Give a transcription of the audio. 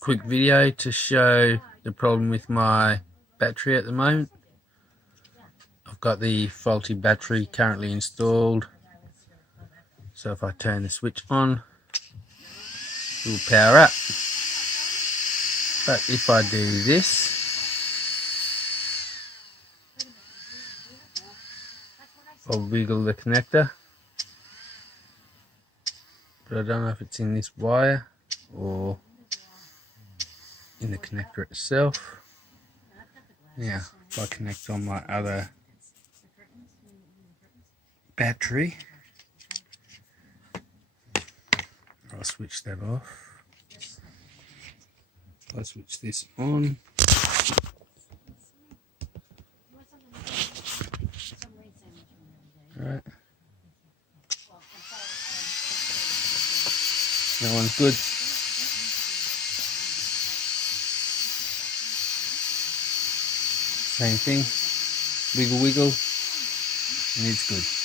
Quick video to show the problem with my battery at the moment. I've got the faulty battery currently installed, so if I turn the switch on, it will power up. But if I do this, I'll wiggle the connector, but I don't know if it's in this wire or in the connector itself. Now, if I connect on my other battery, I'll switch that off. I'll switch this on. Alright. That one's good. Same thing. Wiggle, wiggle, and it's good.